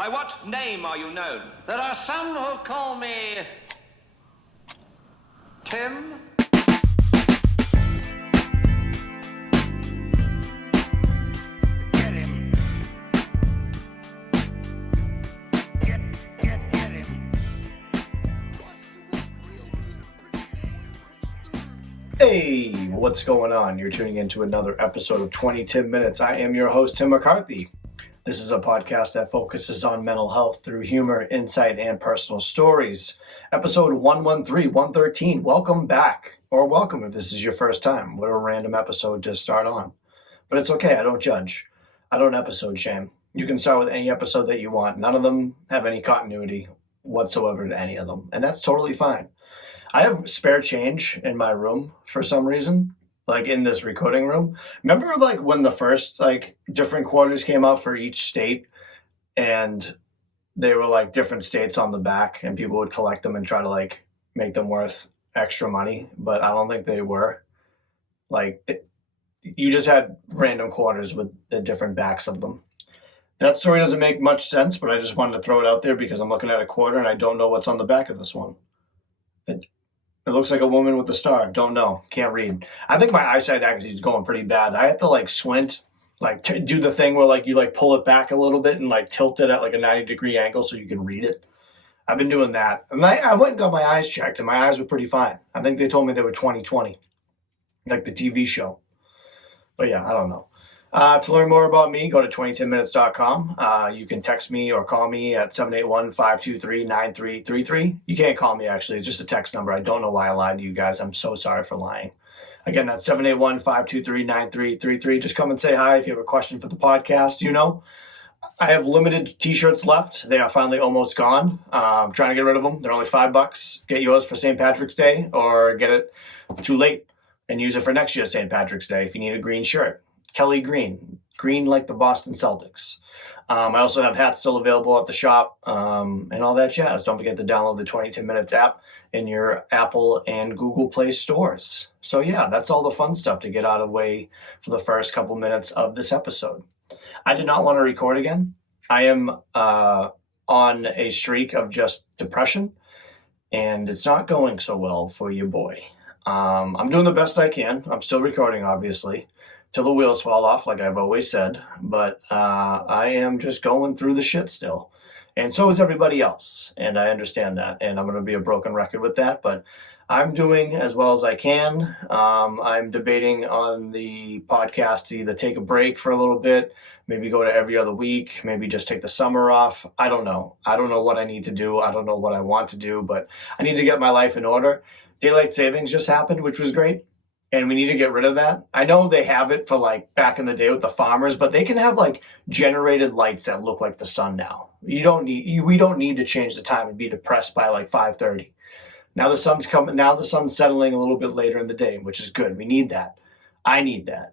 By what name are you known? There are some who call me Tim. Get him. Get him. Hey, what's going on? You're tuning into another episode of 20 Tim Minutes. I am your host, Tim McCarthy. This is a podcast that focuses on mental health through humor, insight, and personal stories. Episode 113, 113. Welcome back, or welcome if this is your first time. What a random episode to start on. But it's okay, I don't judge. I don't episode shame. You can start with any episode that you want. None of them have any continuity whatsoever to any of them, and that's totally fine. I have spare change in my room for some reason, like in this recording room. Remember like when the first like different quarters came out for each state and they were like different states on the back and people would collect them and try to like make them worth extra money, but I don't think they were. You just had random quarters with the different backs of them. That story doesn't make much sense, but I just wanted to throw it out there because I'm looking at a quarter and I don't know what's on the back of this one. It looks like a woman with a star. Don't know. Can't read. I think my eyesight actually is going pretty bad. I have to like squint, like do the thing where like you like pull it back a little bit and like tilt it at like a 90-degree angle so you can read it. I've been doing that. And I went and got my eyes checked and my eyes were pretty fine. I think they told me they were 20/20, like the TV show. But yeah, I don't know. To learn more about me, go to 2010minutes.com. You can text me or call me at 781-523-9333. You can't call me, actually. It's just a text number. I don't know why I lied to you guys. I'm so sorry for lying. Again, that's 781-523-9333. Just come and say hi if you have a question for the podcast. You know, I have limited T-shirts left. They are finally almost gone. I'm trying to get rid of them. They're only $5. Get yours for St. Patrick's Day or get it too late and use it for next year's St. Patrick's Day if you need a green shirt. Kelly green like the Boston Celtics. I also have hats still available at the shop and all that jazz. Don't forget to download the 20 Minutes app in your Apple and Google Play stores. So yeah, that's all the fun stuff to get out of the way for the first couple minutes of this episode. I did not want to record again. I am on a streak of just depression, and it's not going so well for your boy. I'm doing the best I can. I'm still recording, obviously, till the wheels fall off, like I've always said. But I am just going through the shit still. And so is everybody else. And I understand that. And I'm going to be a broken record with that. But I'm doing as well as I can. I'm debating on the podcast to either take a break for a little bit, maybe go to every other week, maybe just take the summer off. I don't know. I don't know what I need to do. I don't know what I want to do. But I need to get my life in order. Daylight savings just happened, which was great. And we need to get rid of that. I know they have it for like back in the day with the farmers, but they can have like generated lights that look like the sun now. We don't need to change the time and be depressed by like 5:30. Now the sun's coming. Now the sun's settling a little bit later in the day, which is good. We need that. I need that.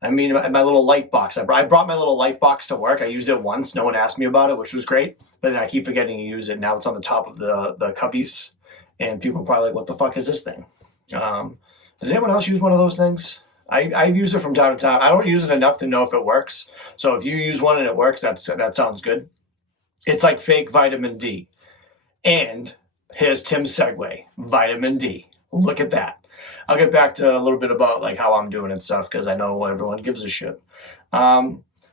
I mean, my little light box. I brought my little light box to work. I used it once. No one asked me about it, which was great. But then I keep forgetting to use it. Now it's on the top of the cubbies, and people are probably like, "What the fuck is this thing?" Does anyone else use one of those things? I use it from time to time. I don't use it enough to know if it works. So if you use one and it works, that sounds good. It's like fake vitamin D. And here's Tim's segue, vitamin D. Look at that. I'll get back to a little bit about like how I'm doing and stuff because I know everyone gives a shit.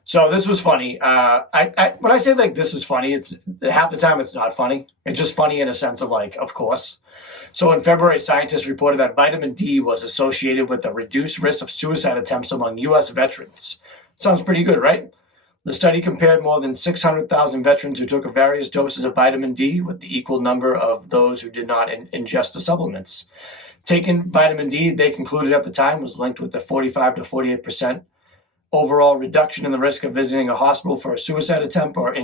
So this was funny. When I say like this is funny, it's half the time it's not funny. It's just funny in a sense of like, of course. So in February, scientists reported that vitamin D was associated with a reduced risk of suicide attempts among U.S. veterans. Sounds pretty good, right? The study compared more than 600,000 veterans who took various doses of vitamin D with the equal number of those who did not ingest the supplements. Taking vitamin D, they concluded at the time, was linked with the 45 to 48% overall reduction in the risk of visiting a hospital for a suicide attempt or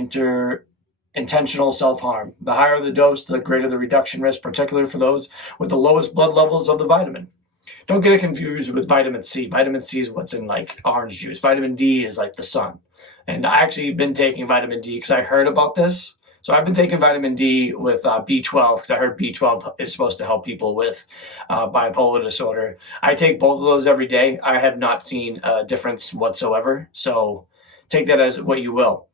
intentional self-harm. The higher the dose, the greater the reduction risk, particularly for those with the lowest blood levels of the vitamin. Don't get it confused with vitamin C. Vitamin C is what's in like orange juice. Vitamin D is like the sun. And I actually been taking vitamin D because I heard about this. So I've been taking vitamin D with B12 because I heard B12 is supposed to help people with bipolar disorder. I take both of those every day. I have not seen a difference whatsoever. So take that as what you will.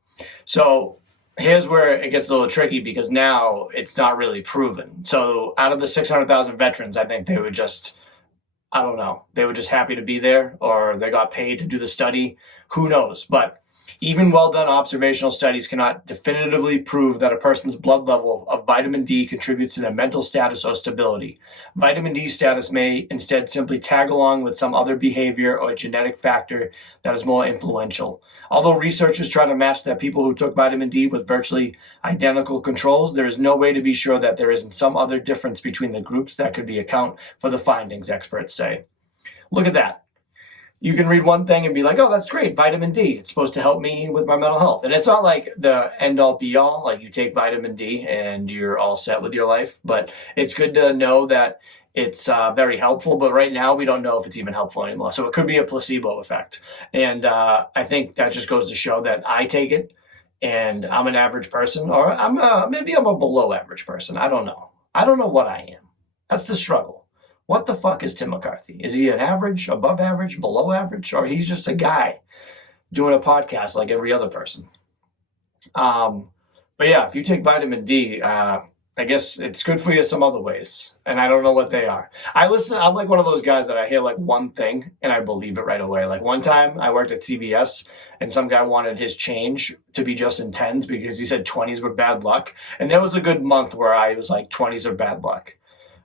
So here's where it gets a little tricky because now it's not really proven. So out of the 600,000 veterans, I think they would just, I don't know, they were just happy to be there or they got paid to do the study. Who knows? But even well done observational studies cannot definitively prove that a person's blood level of vitamin D contributes to their mental status or stability. Vitamin D status may instead simply tag along with some other behavior or genetic factor that is more influential. Although researchers try to match that people who took vitamin D with virtually identical controls, there is no way to be sure that there isn't some other difference between the groups that could be account for the findings, experts say. Look at that. You can read one thing and be like, oh, that's great, vitamin D. It's supposed to help me with my mental health. And it's not like the end-all be-all, like you take vitamin D and you're all set with your life. But it's good to know that it's very helpful. But right now, we don't know if it's even helpful anymore. So it could be a placebo effect. And I think that just goes to show that I take it and I'm an average person, or maybe I'm a below average person. I don't know. I don't know what I am. That's the struggle. What the fuck is Tim McCarthy? Is he an average, above average, below average, or he's just a guy doing a podcast like every other person? But yeah, if you take vitamin D, I guess it's good for you some other ways, and I don't know what they are. I'm like one of those guys that I hear like one thing and I believe it right away. Like one time I worked at CVS and some guy wanted his change to be just in 10s because he said 20s were bad luck. And there was a good month where I was like 20s are bad luck.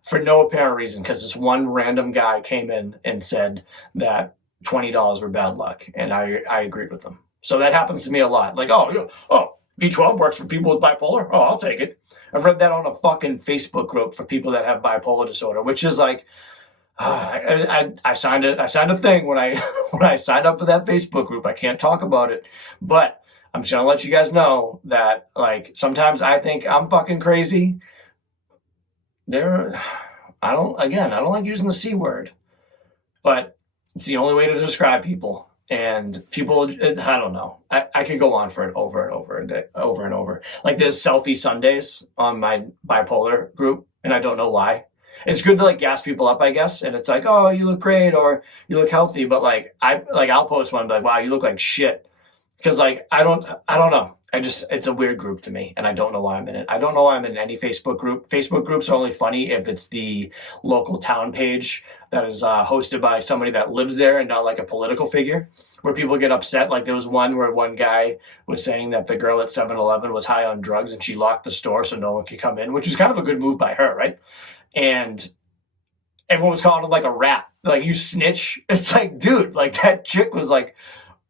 For no apparent reason, because this one random guy came in and said that $20 were bad luck, and I agreed with him. So that happens to me a lot. Like, B12 works for people with bipolar. Oh, I'll take it. I've read that on a fucking Facebook group for people that have bipolar disorder, which is like, I signed a thing when I signed up for that Facebook group. I can't talk about it, but I'm just gonna let you guys know that like sometimes I think I'm fucking crazy. I don't like using the C word, but it's the only way to describe people. And people, I don't know. I could go on for it over and over. Like there's selfie Sundays on my bipolar group, and I don't know why. It's good to like gas people up, I guess. And it's like, oh, you look great or you look healthy. But like I'll post one and be like, wow, you look like shit. Because like I don't know. It's a weird group to me, and I don't know why I'm in it. I don't know why I'm in any Facebook group. Facebook groups are only funny if it's the local town page that is hosted by somebody that lives there and not like a political figure, where people get upset. Like there was one where one guy was saying that the girl at 7-Eleven was high on drugs and she locked the store so no one could come in, which was kind of a good move by her, right? And everyone was calling him like a rat. Like, you snitch. It's like, dude, like that chick was like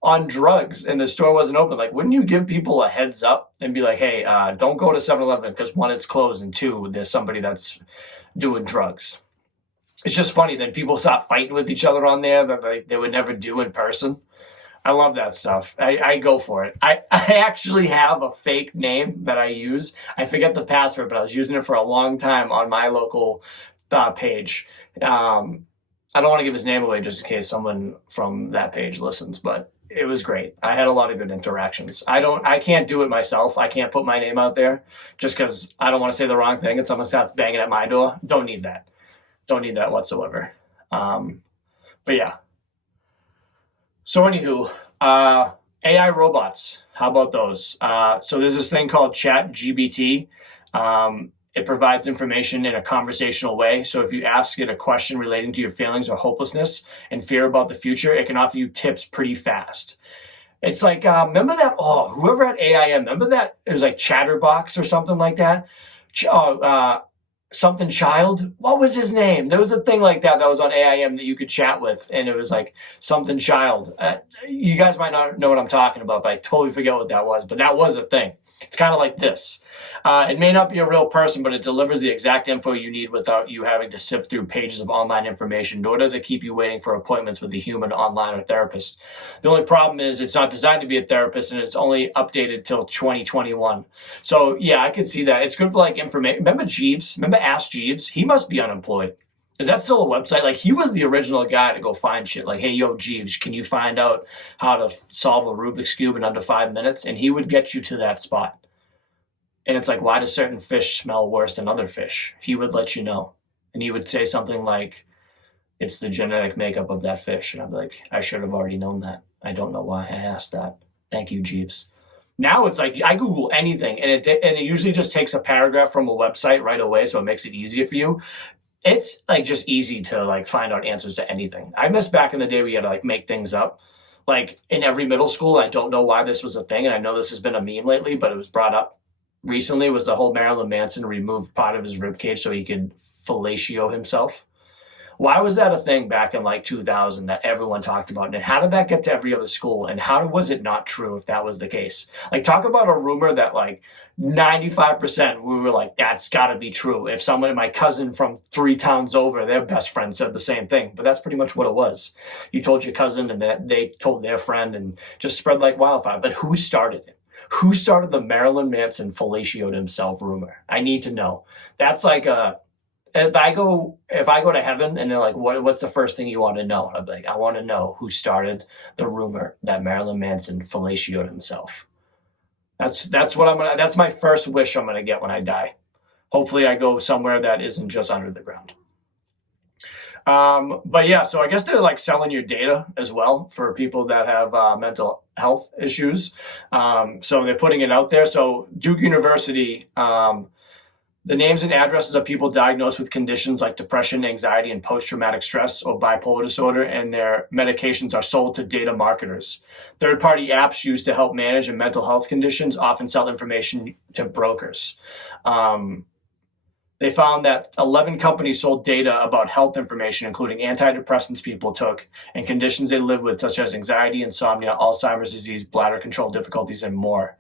on drugs and the store wasn't open. Like, wouldn't you give people a heads up and be like, hey, don't go to 7-Eleven because one, it's closed, and two, there's somebody that's doing drugs. It's just funny that people stop fighting with each other on there that they would never do in person. I love that stuff. I go for it. I actually have a fake name that I use. I forget the password, but I was using it for a long time on my local page. I don't want to give his name away just in case someone from that page listens, but it was great. I had a lot of good interactions. I can't do it myself. I can't put my name out there just because I don't want to say the wrong thing and someone starts banging at my door. Don't need that. Don't need that whatsoever. But yeah. So anywho, AI robots. How about those? So there's this thing called GPT. It provides information in a conversational way. So if you ask it a question relating to your feelings or hopelessness and fear about the future, it can offer you tips pretty fast. It's like, remember that, whoever at AIM, remember that, it was like Chatterbox or something like that? Something Child? What was his name? There was a thing like that was on AIM that you could chat with, and it was like Something Child. You guys might not know what I'm talking about, but I totally forget what that was, but that was a thing. It's kind of like this. It may not be a real person, but it delivers the exact info you need without you having to sift through pages of online information, nor does it keep you waiting for appointments with a human, online, or therapist. The only problem is it's not designed to be a therapist, and it's only updated till 2021. So, yeah, I could see that. It's good for, like, information. Remember Jeeves? Remember Ask Jeeves? He must be unemployed. Is that still a website? Like, he was the original guy to go find shit. Like, hey, yo, Jeeves, can you find out how to solve a Rubik's Cube in under 5 minutes? And he would get you to that spot. And it's like, why do certain fish smell worse than other fish? He would let you know. And he would say something like, it's the genetic makeup of that fish. And I'd be like, I should have already known that. I don't know why I asked that. Thank you, Jeeves. Now it's like I Google anything, and it usually just takes a paragraph from a website right away, so it makes it easier for you. It's like just easy to like find out answers to anything. I miss back in the day we had to like make things up. Like in every middle school, I don't know why this was a thing, and I know this has been a meme lately, but it was brought up recently. Was the whole Marilyn Manson removed part of his rib cage so he could fellatio himself? Why was that a thing back in like 2000 that everyone talked about? And how did that get to every other school? And how was it not true if that was the case? Like, talk about a rumor that like 95% we were like, that's got to be true. If someone, my cousin from 3 towns over, their best friend said the same thing. But that's pretty much what it was. You told your cousin and that they told their friend and just spread like wildfire. But who started it? Who started the Marilyn Manson fellatioed himself rumor? I need to know. That's like a... If I go to heaven and they're like, what's the first thing you want to know? I'd be like, I want to know who started the rumor that Marilyn Manson fellatioed himself. That's my first wish I'm gonna get when I die. Hopefully I go somewhere that isn't just under the ground. But yeah, so I guess they're like selling your data as well for people that have mental health issues. So they're putting it out there. So Duke University, the names and addresses of people diagnosed with conditions like depression, anxiety, and post-traumatic stress or bipolar disorder, and their medications are sold to data marketers. Third-party apps used to help manage mental health conditions often sell information to brokers. They found that 11 companies sold data about health information, including antidepressants people took and conditions they live with, such as anxiety, insomnia, Alzheimer's disease, bladder control difficulties, and more.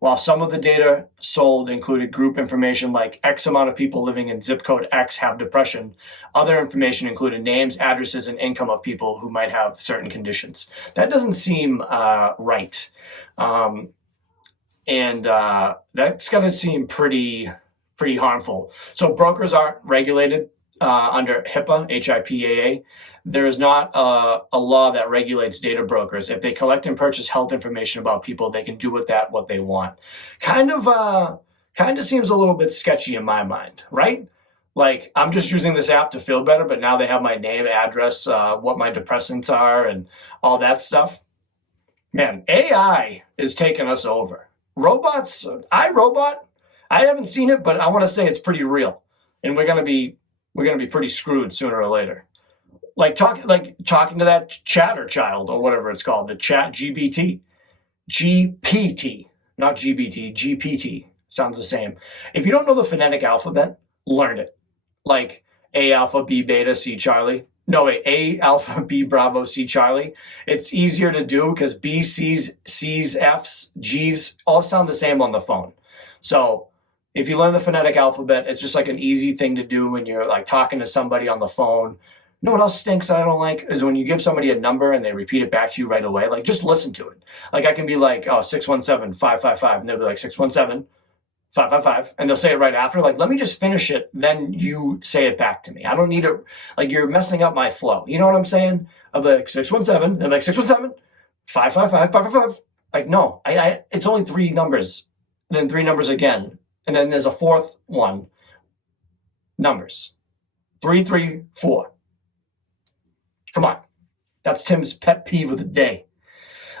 While some of the data sold included group information like X amount of people living in zip code X have depression, other information included names, addresses, and income of people who might have certain conditions. That doesn't seem right. That's going to seem pretty harmful. So brokers aren't regulated under HIPAA, HIPAA. There is not a law that regulates data brokers. If they collect and purchase health information about people, they can do with that what they want. Kind of seems a little bit sketchy in my mind, right? Like, I'm just using this app to feel better, but now they have my name, address, what my depressants are, and all that stuff. Man, AI is taking us over. Robots, iRobot, I haven't seen it, but I want to say it's pretty real, and we're gonna be pretty screwed sooner or later. Like talking to that SmarterChild or whatever it's called, the Chat GPT, not GBT, GPT sounds the same. If you don't know the phonetic alphabet, learn it. Like A alpha, B beta, C Charlie. No wait, A alpha, B Bravo, C Charlie. It's easier to do because B, C's, F's, G's all sound the same on the phone. So if you learn the phonetic alphabet, it's just like an easy thing to do when you're like talking to somebody on the phone. You know what else stinks that I don't like is when you give somebody a number and they repeat it back to you right away. Like, just listen to it. Like, I can be like, oh, 617-555, and they'll be like 617-555, and they'll say it right after. Like, let me just finish it, then you say it back to me. I don't need it. Like, you're messing up my flow. You know what I'm saying? I'll be like 617, and I'm like 617-555-555. Like, no, it's only 3 numbers, and then 3 numbers again, and then there's a 4th one. Numbers 334. Come on. That's Tim's pet peeve of the day.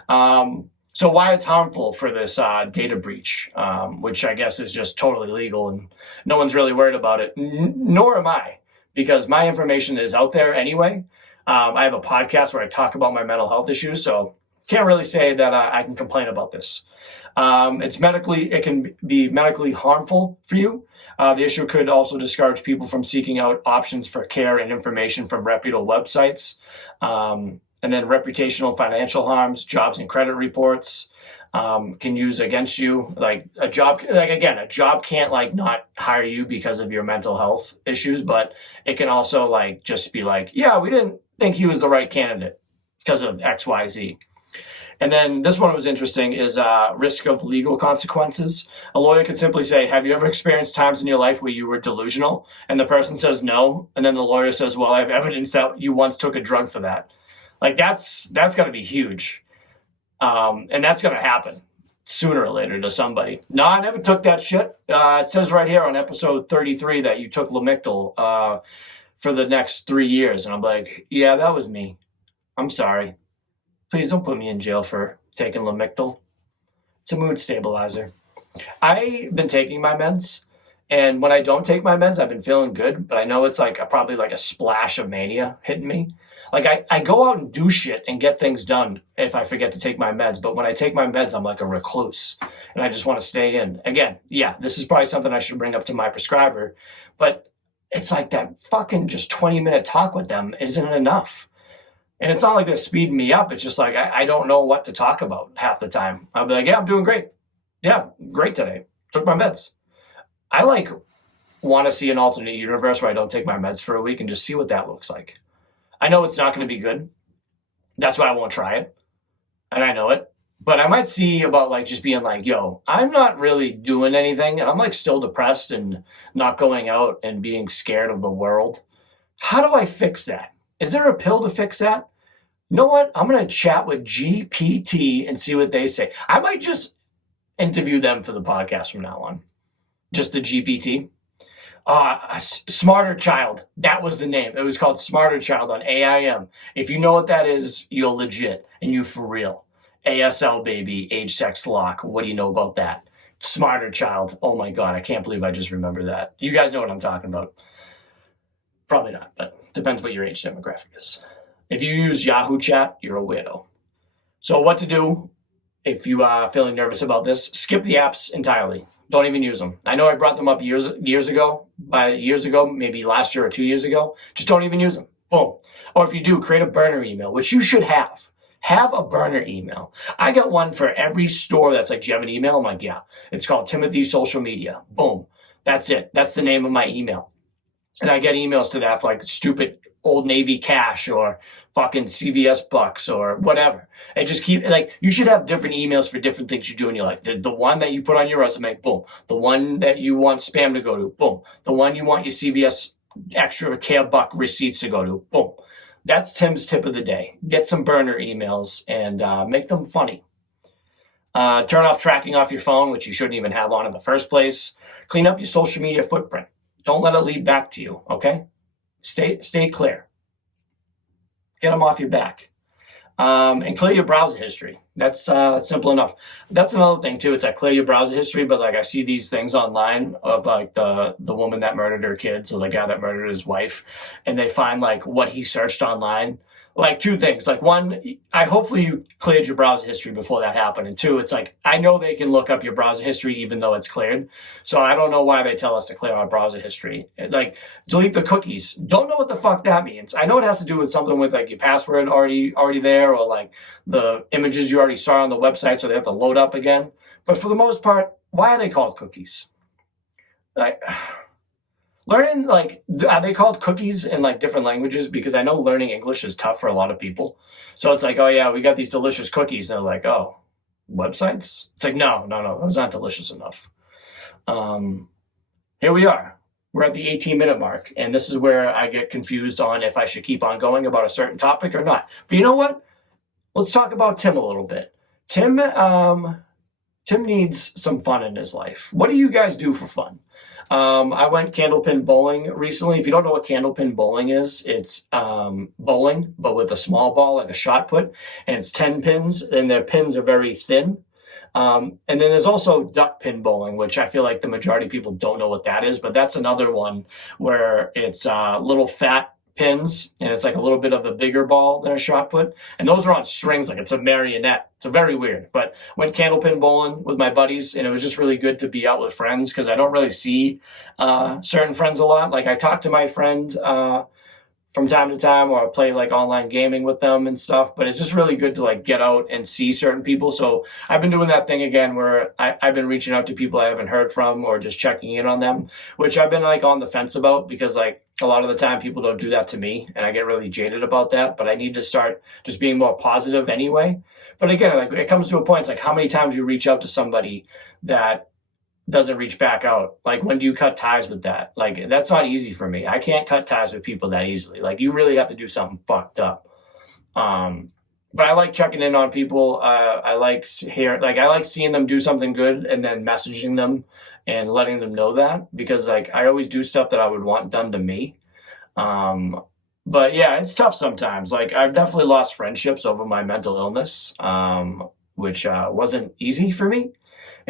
So why it's harmful for this data breach, which I guess is just totally legal and no one's really worried about it, nor am I, because my information is out there anyway. I have a podcast where I talk about my mental health issues, so can't really say that I can complain about this. It can be medically harmful for you. The issue could also discourage people from seeking out options for care and information from reputable websites. And then reputational financial harms, jobs and credit reports can use against you. Like a job can't like not hire you because of your mental health issues, but it can also like just be like, yeah, we didn't think he was the right candidate because of X, Y, Z. And then this one was interesting is risk of legal consequences. A lawyer could simply say, have you ever experienced times in your life where you were delusional? And the person says no. And then the lawyer says, well, I have evidence that you once took a drug for that. Like that's going to be huge. And that's going to happen sooner or later to somebody. No, I never took that shit. It says right here on episode 33 that you took Lamictal for the next 3 years. And I'm like, yeah, that was me. I'm sorry. Please don't put me in jail for taking Lamictal. It's a mood stabilizer. I've been taking my meds, and when I don't take my meds, I've been feeling good, but I know it's like probably like a splash of mania hitting me. Like I go out and do shit and get things done if I forget to take my meds, but when I take my meds, I'm like a recluse and I just want to stay in. Again, yeah, this is probably something I should bring up to my prescriber, but it's like that fucking just 20-minute talk with them isn't enough. And it's not like they're speeding me up. It's just like I don't know what to talk about half the time. I'll be like, yeah, I'm doing great. Yeah, great today. Took my meds. I like want to see an alternate universe where I don't take my meds for a week and just see what that looks like. I know it's not going to be good. That's why I won't try it. And I know it. But I might see about like just being like, yo, I'm not really doing anything. And I'm like still depressed and not going out and being scared of the world. How do I fix that? Is there a pill to fix that? You know what? I'm going to chat with GPT and see what they say. I might just interview them for the podcast from now on. Just the GPT. SmarterChild. That was the name. It was called SmarterChild on AIM. If you know what that is, you're legit and you for real. ASL baby, age sex lock. What do you know about that? SmarterChild. Oh my God, I can't believe I just remember that. You guys know what I'm talking about. Probably not, but depends what your age demographic is. If you use Yahoo Chat, you're a weirdo. So what to do if you are feeling nervous about this? Skip the apps entirely. Don't even use them. I know I brought them up years ago, maybe last year or 2 years ago. Just don't even use them. Boom. Or if you do, create a burner email, which you should have. Have a burner email. I got one for every store that's like, do you have an email? I'm like, yeah. It's called Timothy Social Media. Boom. That's it. That's the name of my email. And I get emails to that for like stupid Old Navy cash or fucking CVS bucks or whatever. And just keep, like, you should have different emails for different things you do in your life. The one that you put on your resume, boom. The one that you want spam to go to, boom. The one you want your CVS extra care buck receipts to go to, boom. That's Tim's tip of the day. Get some burner emails and make them funny. Turn off tracking off your phone, which you shouldn't even have on in the first place. Clean up your social media footprint. Don't let it lead back to you, okay? Stay clear. Get them off your back. And clear your browser history. That's simple enough. That's another thing too. It's like clear your browser history, but like I see these things online of like the woman that murdered her kids or the guy that murdered his wife, and they find like what he searched online. Like two things. Like one, hopefully you cleared your browser history before that happened. And two, it's like, I know they can look up your browser history even though it's cleared. So I don't know why they tell us to clear our browser history. Like, delete the cookies. Don't know what the fuck that means. I know it has to do with something with like your password already there, or like the images you already saw on the website so they have to load up again. But for the most part, why are they called cookies? Like, learning, like, are they called cookies in like different languages? Because I know learning English is tough for a lot of people. So it's like, oh yeah, we got these delicious cookies. And they're like, oh, websites? It's like, no, those aren't delicious enough. Here we are. We're at the 18-minute mark. And this is where I get confused on if I should keep on going about a certain topic or not. But you know what? Let's talk about Tim a little bit. Tim needs some fun in his life. What do you guys do for fun? I went candlepin bowling recently. If you don't know what candlepin bowling is, it's bowling, but with a small ball, like a shot put, and it's 10 pins, and their pins are very thin. And then there's also duck pin bowling, which I feel like the majority of people don't know what that is, but that's another one where it's little fat pins, and it's like a little bit of a bigger ball than a shot put, and those are on strings, like it's a marionette. It's very weird. But went candlepin bowling with my buddies, and it was just really good to be out with friends because I don't really see certain friends a lot. Like I talk to my friend from time to time, or I play like online gaming with them and stuff, but it's just really good to like get out and see certain people. So I've been doing that thing again where I've been reaching out to people I haven't heard from or just checking in on them, which I've been like on the fence about because like a lot of the time people don't do that to me and I get really jaded about that, but I need to start just being more positive anyway. But again, like it comes to a point, it's like how many times you reach out to somebody that doesn't reach back out. Like when do you cut ties with that? Like that's not easy for me. I can't cut ties with people that easily. Like you really have to do something fucked up. But I like checking in on people. I like seeing them do something good and then messaging them and letting them know that, because like I always do stuff that I would want done to me. But yeah, it's tough sometimes. Like I've definitely lost friendships over my mental illness, which wasn't easy for me.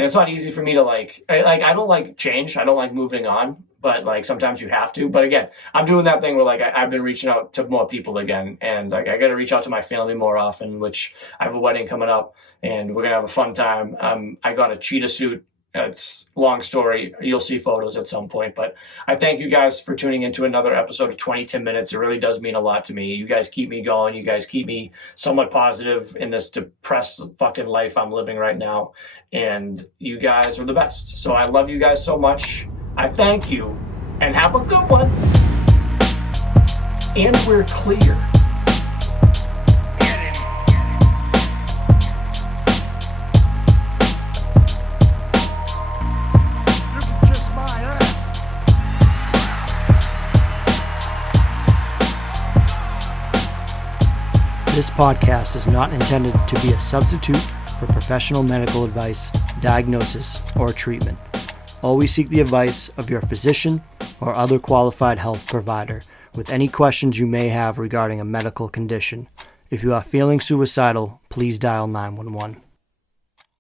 And it's not easy for me to I don't like change. I don't like moving on, but like sometimes you have to. But again, I'm doing that thing where like I've been reaching out to more people again, and like I got to reach out to my family more often, which I have a wedding coming up and we're going to have a fun time. I got a cheetah suit. It's a long story. You'll see photos at some point, but I thank you guys for tuning into another episode of 20 Minutes. It really does mean a lot to me. You guys keep me going. You guys keep me somewhat positive in this depressed fucking life I'm living right now. And you guys are the best. So I love you guys so much. I thank you and have a good one. And we're clear. Get him. You can kiss my ass. This podcast is not intended to be a substitute for professional medical advice, diagnosis, or treatment. Always seek the advice of your physician or other qualified health provider with any questions you may have regarding a medical condition. If you are feeling suicidal, please dial 911.